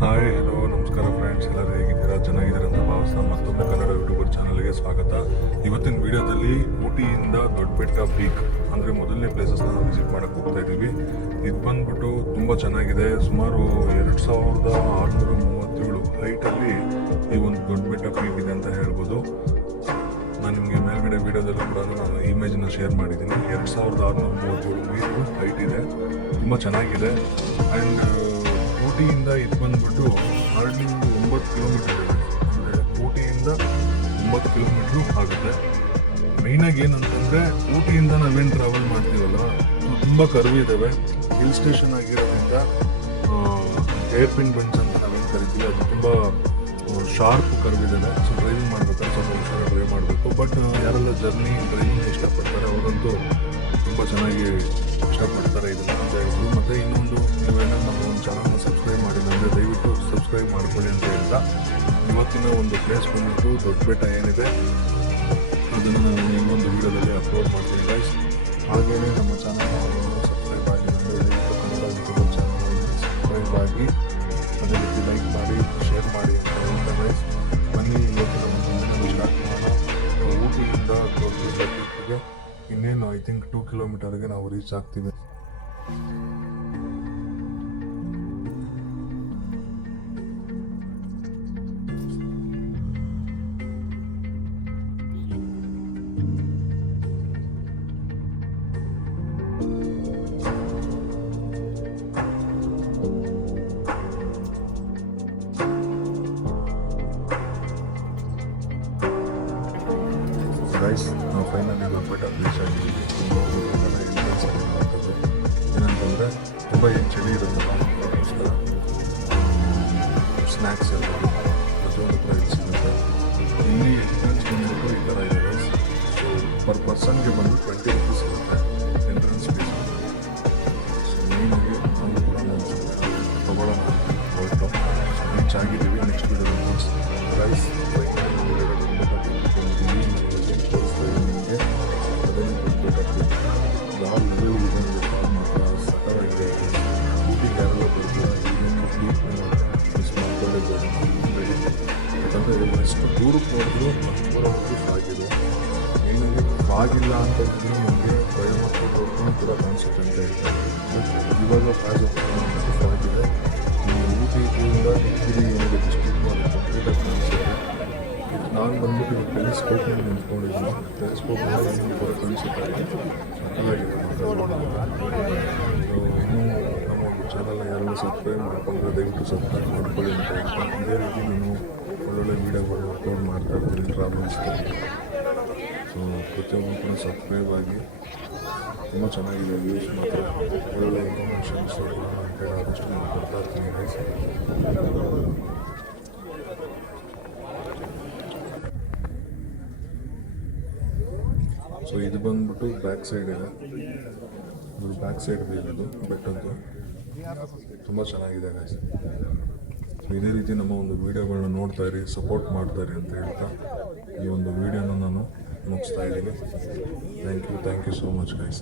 Hi hello ನಮಸ್ಕಾರ friends, ಎಲ್ಲರೂ ಹೇಗಿದ್ದೀರಾ? ಚೆನ್ನಾಗಿದ್ದೀರಾ ಅಂತ ಭಾವಿಸ್ತಾ ಮತ್ತೊಮ್ಮೆ ಕನ್ನಡ ಯೂಟ್ಯೂಬರ್ ಚಾನಲ್ಗೆ ಸ್ವಾಗತ. ಇವತ್ತಿನ ವಿಡಿಯೋದಲ್ಲಿ ಊಟಿಯಿಂದ ದೊಡ್ಡಬೆಟ್ಟ ಪೀಕ್ ಅಂದರೆ ಮೊದಲನೇ ಪ್ಲೇಸಸ್ನ ವಿಸಿಟ್ ಮಾಡೋಕ್ಕೆ ಹೋಗ್ತಾ ಇದ್ದೀವಿ. ಇದು ಬಂದ್ಬಿಟ್ಟು ತುಂಬ ಚೆನ್ನಾಗಿದೆ. ಸುಮಾರು 2637 ಹೈಟಲ್ಲಿ ಈ ಒಂದು ದೊಡ್ಡಬೆಟ್ಟ ಪೀಕ್ ಇದೆ ಅಂತ ಹೇಳ್ಬೋದು. ನಾನು ನಿಮಗೆ ಮೇಲ್ಗಡೆ ವಿಡಿಯೋದಲ್ಲೂ ಕೂಡ ನಾನು ಇಮೇಜನ್ನು ಶೇರ್ ಮಾಡಿದ್ದೀನಿ. 2637 ಮೀಟರ್ ಹೈಟ್ ಇದೆ, ತುಂಬ ಚೆನ್ನಾಗಿದೆ. ಆ್ಯಂಡ್ ಊಟಿಯಿಂದ ಇದು ಬಂದ್ಬಿಟ್ಟು ಹರಡ್ಲಿಂದ 9 ಕಿಲೋಮೀಟರ್ ಇದೆ. ಅಂದರೆ ಊಟಿಯಿಂದ 9 ಕಿಲೋಮೀಟ್ರು ಆಗುತ್ತೆ. ಮೈನಾಗಿ ಏನಂತಂದರೆ ಊಟಿಯಿಂದ ನಾವೇನು ಟ್ರಾವೆಲ್ ಮಾಡ್ತೀವಲ್ಲ, ತುಂಬ ಕರ್ವ್ ಇದ್ದಾವೆ. ಹಿಲ್ ಸ್ಟೇಷನ್ ಆಗಿರೋದ್ರಿಂದ ಏರ್ ಪಿನ್ ಬೆಂಡ್ಸ್ ಅಂತ ನಾವೇನು ಕರಿತೀವಿ, ಅದು ತುಂಬ ಶಾರ್ಪ್ ಕರ್ವ್ ಇದ್ದಾವೆ. ಸೊ ಡ್ರೈವಿಂಗ್ ಮಾಡ್ಬೇಕಾದ್ರೆ ಸ್ವಲ್ಪ ಹುಷಾರಾಗಿ ಡ್ರೈವ್ ಮಾಡಬೇಕು. ಬಟ್ ಯಾರೆಲ್ಲ ಜರ್ನಿ ಡ್ರೈವಿಂಗ್ ಇಷ್ಟಪಡ್ತಾರೆ ಅವರಂತೂ ತುಂಬ ಚೆನ್ನಾಗಿ ಇಷ್ಟಪಡ್ತಾರೆ ಇದನ್ನು ಅಂತ ಹೇಳ್ಬೋದು. ಮತ್ತು ಇನ್ನೊಂದು, ನೀವೇನೋ ನಮ್ಮ ಒಂದು ಚಾನಲ್ನ ಸಬ್ಸ್ಕ್ರೈಬ್ ಮಾಡಿಲ್ಲ ಅಂದರೆ ದಯವಿಟ್ಟು ಸಬ್ಸ್ಕ್ರೈಬ್ ಮಾಡ್ಕೊಳ್ಳಿ ಅಂತ ಹೇಳ್ತಾ, ಇವತ್ತಿನ ಒಂದು ಪ್ಲೇಸ್ ಬಂದ್ಬಿಟ್ಟು ದೊಡ್ಡಬೆಟ್ಟ ಏನಿದೆ ಅದನ್ನು ನಾನು ಇನ್ನೊಂದು ವೀಡಿಯೋದಲ್ಲಿ ಅಪ್ಲೋಡ್ ಮಾಡ್ತೀನಿ ಗೈಸ್. ಹಾಗೆಯೇ ನಮ್ಮ ಚಾನಲ್ನ ಸಬ್ಸ್ಕ್ರೈಬ್ ಆಗಿಲ್ಲ ಅಂದರೆ ದಯವಿಟ್ಟು ಕನ್ನಡ ಯೂಟ್ಯೂಬ್ ಚಾನಲ್ನ ಸಬ್ಸ್ಕ್ರೈಬ್ ಆಗಿ, ಅದೇ ರೀತಿ ಲೈಕ್ ಮಾಡಿ, ಶೇರ್ ಮಾಡಿ ಅಂತ ಹೇಳ್ತಾ ಗೈಸ್. ಬನ್ನಿ ಇವತ್ತಿನ ಒಂದು ದಿನ ಸ್ಟಾರ್ಟ್ ಮಾಡೋಣ. ಊಟಿಯಿಂದ ದೊಡ್ಡಬೆಟ್ಟಕ್ಕೆ ಇನ್ನೇನು ಐ ಥಿಂಕ್ 2 ಕಿಲೋಮೀಟರ್ಗೆ ನಾವು ರೀಚ್ ಆಗ್ತೀವಿ. ಗೈಸ್, ನಾವು ಫೈನಲಿ ದೊಡ್ಡಬೆಟ್ಟ ರೀಚ್ ಆಗಿದ್ದೀವಿ. ಎಂಟ್ರೆನ್ಸ್ ಆಗಿರುವಂಥದ್ದು ಏನಂತಂದರೆ ತುಂಬ ಏನು ಚಳಿ ಇರುತ್ತಲ್ಲ, ಅದಕ್ಕೋಸ್ಕರ ಸ್ನ್ಯಾಕ್ಸ್ ಎಲ್ಲ ಪ್ರತಿಯೊಂದು ಕೂಡ ಇಲ್ಲಿ ಸಿಗುತ್ತೆ. ಇಲ್ಲಿ ಎಂಟ್ರೆನ್ಸ್ ಬಂದ್ಬಿಟ್ಟು ಈ ಥರ ಇದೆ ಗೈಸ್. ಸೊ ಪರ್ ಪರ್ಸನ್ಗೆ ಬಂದು 20 ರೂಪೀಸ್ ಇರುತ್ತೆ ಎಂಟ್ರೆನ್ಸ್ ಫೀಸ್. ಸೊ ಮೇಯ್ನಾಗಿ ನಾವು ಕೂಡ ತೊಗೊಳ್ಳೋಣ ಹೊರಟು ರೀಚ್ ಆಗಿದ್ದೀವಿ. ನೆಕ್ಸ್ಟ್ ವಿಡಿಯೋ ಗೈಸ್ ಎಷ್ಟು ದೂರಕ್ಕೆ ನೋಡಿದ್ರು ದೂರವರೆಗೂ ಸಾಗಿದೆ. ಮೇಯ್ನಾಗಿ ಆಗಿಲ್ಲ ಅಂತಂದ್ರೆ ನಮಗೆ ಬಯೋಮಕ್ಕಳು ಕೂಡ ಕಾಣಿಸುತ್ತೆ ಅಂತ ಹೇಳ್ತಾರೆ. ಬಟ್ ಇವಾಗ ಸಾಗಿದೆ. ಊಟಿಯಿಂದ ಡಿಗ್ರಿ ಏನಿದೆ ಡಿಸ್ಟ್ರಿಕ್ಟು ಅದು ಕಂಪ್ಲೀಟಾಗಿ ಕಾಣಿಸುತ್ತೆ. ನಾನು ಬಂದ್ಬಿಟ್ಟು ಟೆಲಿಸ್ಕೋಪ್ನಲ್ಲಿ ನಿಂತ್ಕೊಂಡಿದ್ದೀನಿ. ಟೆಲಿಸ್ಕೋಪ್ನಲ್ಲಿ ಕೂಡ ಕಾಣಿಸುತ್ತೆ ಸಕ್ಕತ್ತಾಗಿದೆ. ಇನ್ನೂ ನಮ್ಮ ಒಂದು ಚಾನಲ್ನ ಯಾರೆಲ್ಲ ಸಬ್ಸ್ಕ್ರೈಬ್ ಮಾಡ್ಕೊಂಡ್ರೆ ದಯವಿಟ್ಟು ಸಬ್ಸ್ಕ್ರೈಬ್ ಮಾಡ್ಕೊಳ್ಳಿ ಅಂತ ಹೇಳ್ತೀನಿ. ಇದೇ ರೀತಿ ನಾನು ಒಳ್ಳೊಳ್ಳೆ ವೀಡಿಯೋಗಳು ಅಪ್ಲೋಡ್ ಮಾಡ್ತಾ ಇರ್ತೀನಿ ಟ್ರಾವೆಲ್ಸ್ಗೆ. ಸೊ ಪ್ರತಿಯೊಬ್ಬರು ಕೂಡ ಸಬ್ಸ್ಕ್ರೈಬ್ ಆಗಿ. ತುಂಬ ಚೆನ್ನಾಗಿದೆ ವ್ಯೂಸ್ ಮಾತ್ರ. ಒಳ್ಳೊಳ್ಳೆ ಇನ್ಫಾರ್ಮೇಷನ್ಸ್ ಅಂತ ಆದಷ್ಟು ನಾನು ಕೊಡ್ತಾ ಇರ್ತೀನಿ ಗೈಸ್. ಸೊ ಇದು ಬಂದ್ಬಿಟ್ಟು ಬ್ಯಾಕ್ ಸೈಡ್ ಇದೆ. ಇದು ಬ್ಯಾಕ್ ಸೈಡ್ ಇರೋದು ಬೆಟ್ಟದ್ದು ತುಂಬ ಚೆನ್ನಾಗಿದೆ ಗೈಸ್. ಇದೇ ರೀತಿ ನಮ್ಮ ಒಂದು ವೀಡಿಯೋಗಳನ್ನ ನೋಡ್ತಾ ಇರಿ, ಸಪೋರ್ಟ್ ಮಾಡ್ತಾ ಇರಿ ಅಂತ ಹೇಳ್ತಾ ಈ ಒಂದು ವೀಡಿಯೋನ ನಾನು ಮುಗಿಸ್ತಾ ಇದ್ದೀನಿ. Thank you so much guys.